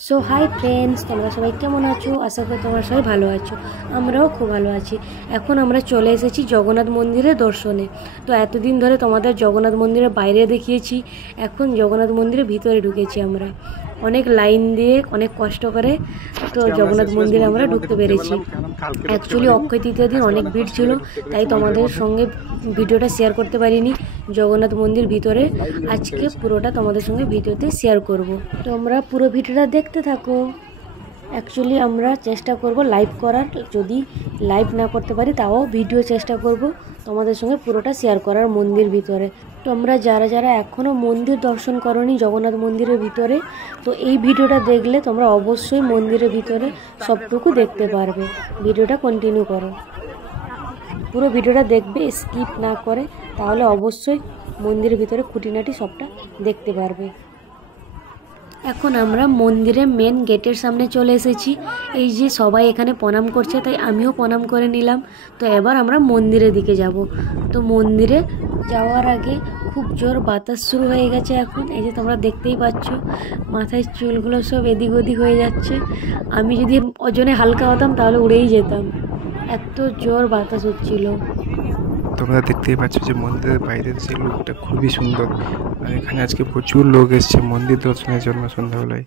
So hi friends, তোমরা সবাই কেমন আছো? আশা করি তোমরা সবাই ভালো আছো। আমরাও খুব ভালো আছি। এখন আমরা চলে এসেছি জগন্নাথ মন্দিরের দর্শনে। তো এতদিন ধরে তোমাদের জগন্নাথ মন্দিরের বাইরে দেখিয়েছি, এখন জগন্নাথ মন্দিরের ভিতরে ঢুকেছি আমরা। অনেক লাইন দিয়ে অনেক কষ্ট করে তো জগন্নাথ মন্দিরে আমরা ঢুকতে পেরেছি। অ্যাকচুয়ালি অক্ষয় তৃতীয় দিন অনেক ভিড় ছিল, তাই তোমাদের সঙ্গে ভিডিওটা শেয়ার করতে পারিনি জগন্নাথ মন্দির ভিতরে। আজকে পুরোটা তোমাদের সঙ্গে ভিডিওতে শেয়ার করব, তোমরা পুরো ভিডিওটা দেখতে থাকো। অ্যাকচুয়ালি আমরা চেষ্টা করব লাইভ করার, যদি লাইভ না করতে পারি তাও ভিডিও চেষ্টা করব তোমাদের সঙ্গে পুরোটা শেয়ার করার মন্দির ভিতরে। তোমরা যারা যারা এখনও মন্দির দর্শন করোনি জগন্নাথ মন্দিরের ভিতরে, তো এই ভিডিওটা দেখলে তোমরা অবশ্যই মন্দিরের ভিতরে সবটুকু দেখতে পারবে। ভিডিওটা কন্টিনিউ করো, পুরো ভিডিওটা দেখবে স্কিপ না করে, তাহলে অবশ্যই মন্দিরের ভিতরে খুঁটিনাটি সবটা দেখতে পারবে। এখন আমরা মন্দিরের মেন গেটের সামনে চলে এসেছি। এই যে সবাই এখানে প্রণাম করছে, তাই আমিও প্রণাম করে নিলাম। তো এবার আমরা মন্দিরের দিকে যাব। তো মন্দিরে যাওয়ার আগে খুব জোর বাতাস শুরু হয়ে গেছে এখন। এই যে তোমরা দেখতেই পাচ্ছ, মাথায় চুলগুলো সব এদিক ওদিক হয়ে যাচ্ছে। আমি যদি ওজনে হালকা হতাম তাহলে উড়েই যেতাম, এত জোর বাতাস হচ্ছিল। তোমরা দেখতেই পাচ্ছ যে মন্দিরের বাইরের যে লুকটা খুবই সুন্দর। আর এখানে আজকে প্রচুর লোক এসছে মন্দির দর্শনের জন্য সন্ধ্যাবেলায়।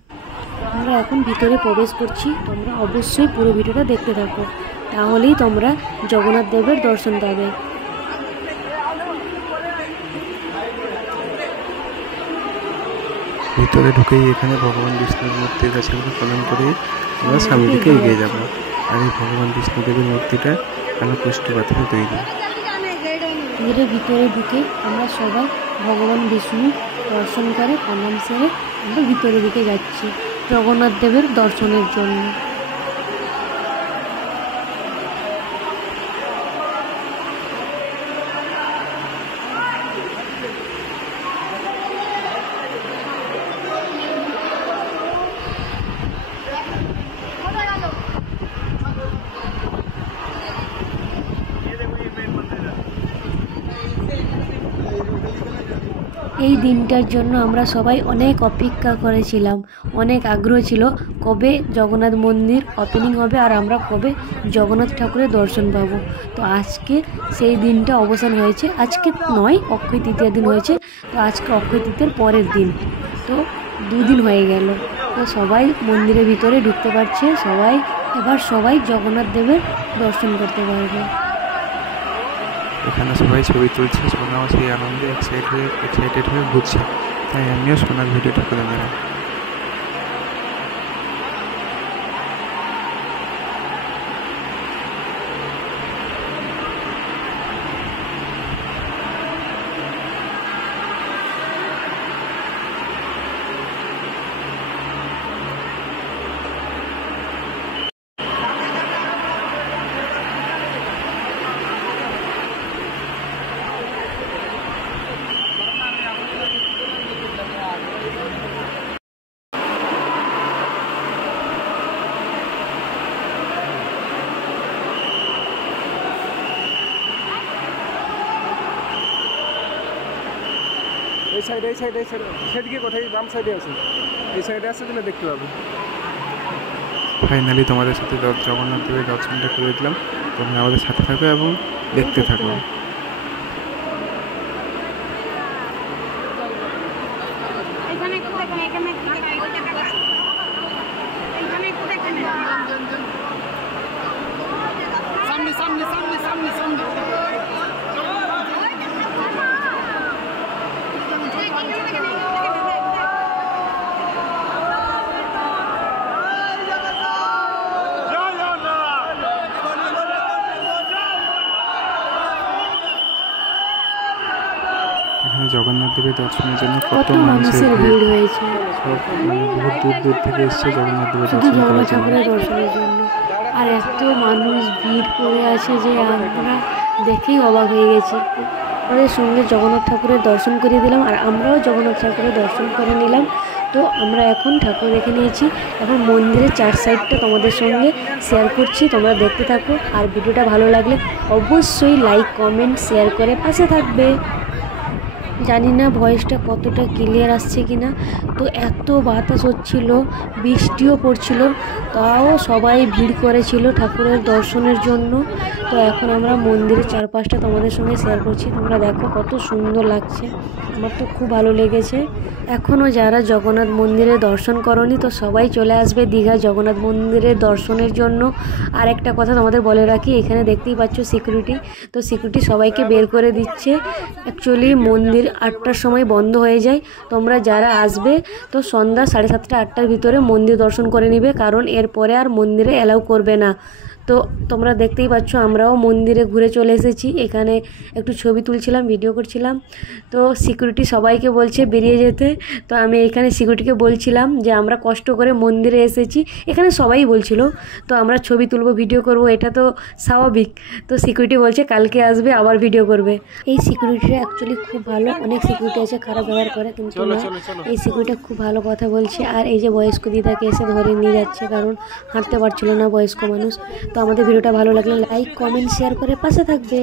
আমরা এখন ভিতরে প্রবেশ করছি, তোমরা অবশ্যই পুরো ভিডিওটা দেখতে থাকো, তাহলেই তোমরা জগন্নাথ দেবের দর্শন পাবে। ভিতরে ঢুকেই এখানে ভগবান বিষ্ণুর মূর্তির কাছে প্রণাম করে আমরা সামনের দিকে এগিয়ে যাব। আর এই ভগবান বিষ্ণুদেবের মূর্তিটা কালোকৃষ্ট পাথরে তৈরি। মন্দিরের ভিতরে ঢুকে আমরা সবাই ভগবান বিষ্ণু দর্শন করে প্রণাম সেরে আমরা ভিতরের দিকে যাচ্ছি জগন্নাথ দেবের দর্শনের জন্য। এই দিনটার জন্য আমরা সবাই অনেক অপেক্ষা করেছিলাম, অনেক আগ্রহ ছিল কবে জগন্নাথ মন্দির ওপেনিং হবে আর আমরা কবে জগন্নাথ ঠাকুরের দর্শন পাবো। তো আজকে সেই দিনটা অবসান হয়েছে। আজকে নয়, অক্ষয় তৃতীয়ার দিন হয়েছে। তো আজকে অক্ষয় তৃতীয়ার পরের দিন, তো দুদিন হয়ে গেল। তো সবাই মন্দিরের ভিতরে ঢুকতে পারছে, সবাই জগন্নাথ দেবের দর্শন করতে পারবে। এখানে সবাই ছবি তুলছে, সোনাও সেই আনন্দে এক্সাইটেড হয়ে ঘুরছে, তাই আমিও সোনার ভিডিওটা করে নিলাম। এই সাইডে সেদিকে কোথায় বাম সাইডে আছে, এই সাইডে আছে, তুমি দেখতে পাবে। ফাইনালি তোমাদের সাথে জগন্নাথ দেবের দর্শনটা করে দিলাম। তোমরা আমাদের সাথে থাকো এবং দেখতে থাকো। এখানে জগন্নাথ দেবের দর্শনের জন্য কত মানুষের ভিড় হয়েছে। বহুত দূর থেকে এসছে জগন্নাথ দেবের দর্শনের জন্য। আর এত মানুষ ভিড় করে আছে যে আমরা দেখেই অবাক হয়ে গেছি। আমাদের সঙ্গে জগন্নাথ ঠাকুরের দর্শন করিয়ে দিলাম, আর আমরাও জগন্নাথ ঠাকুরের দর্শন করে নিলাম। তো আমরা এখন ঠাকুর দেখে নিয়েছি, এখন মন্দিরের চার সাইডটা তোমাদের সঙ্গে শেয়ার করছি, তোমরা দেখতে থাকো। আর ভিডিওটা ভালো লাগলে অবশ্যই লাইক, কমেন্ট, শেয়ার করে পাশে থাকবে। জানি না ভয়েসটা কতটা ক্লিয়ার আসছে কি না। তো এত বাতাস হচ্ছিল, বৃষ্টিও পড়ছিল, তাও সবাই ভিড় করেছিল ঠাকুরের দর্শনের জন্য। তো এখন আমরা মন্দিরের চারপাশটা তোমাদের সঙ্গে শেয়ার করছি, তোমরা দেখো কত সুন্দর লাগছে, আমার তো খুব ভালো লেগেছে। এখনও যারা জগন্নাথ মন্দিরে দর্শন করনি তো সবাই চলে আসবে দীঘা জগন্নাথ মন্দিরের দর্শনের জন্য। আর একটা কথা তোমাদের বলে রাখি, এখানে দেখতেই পাচ্ছ সিকিউরিটি, তো সিকিউরিটি সবাইকে বের করে দিচ্ছে। অ্যাকচুয়ালি মন্দির 8টার সময় বন্ধ হয়ে যায়, তোমরা যারা আসবে তো সন্ধ্যা 7:30 8টার ভিতরে মন্দির দর্শন করে নিবে, কারণ এরপরে আর মন্দিরে অ্যালাউ করবে না। তো তোমরা দেখতেই পাচ্ছ আমরাও মন্দিরে ঘুরে চলে এসেছি, এখানে একটু ছবি তুলছিলাম, ভিডিও করছিলাম। তো সিকিউরিটি সবাইকে বলছে বেরিয়ে যেতে, তো আমি এখানে সিকিউরিটিকে বলছিলাম যে আমরা কষ্ট করে মন্দিরে এসেছি, এখানে সবাই বলছিল তো আমরা ছবি তুলবো, ভিডিও করব, এটা তো স্বাভাবিক। তো সিকিউরিটি বলছে কালকে আসবে আবার ভিডিও করবে। এই সিকিউরিটিটা অ্যাকচুয়ালি খুব ভালো, অনেক সিকিউরিটি আছে খারাপ ব্যবহার করে, কিন্তু না, এই সিকিউরিটি খুব ভালো কথা বলছে। আর এই যে বয়স্ক দিদাকে এসে ধরে নিয়ে যাচ্ছে, কারণ হাঁটতে পারছিল না বয়স্ক মানুষ। তো আমাদের ভিডিওটা ভালো লাগলে লাইক, কমেন্ট, শেয়ার করে পাশে থাকবে।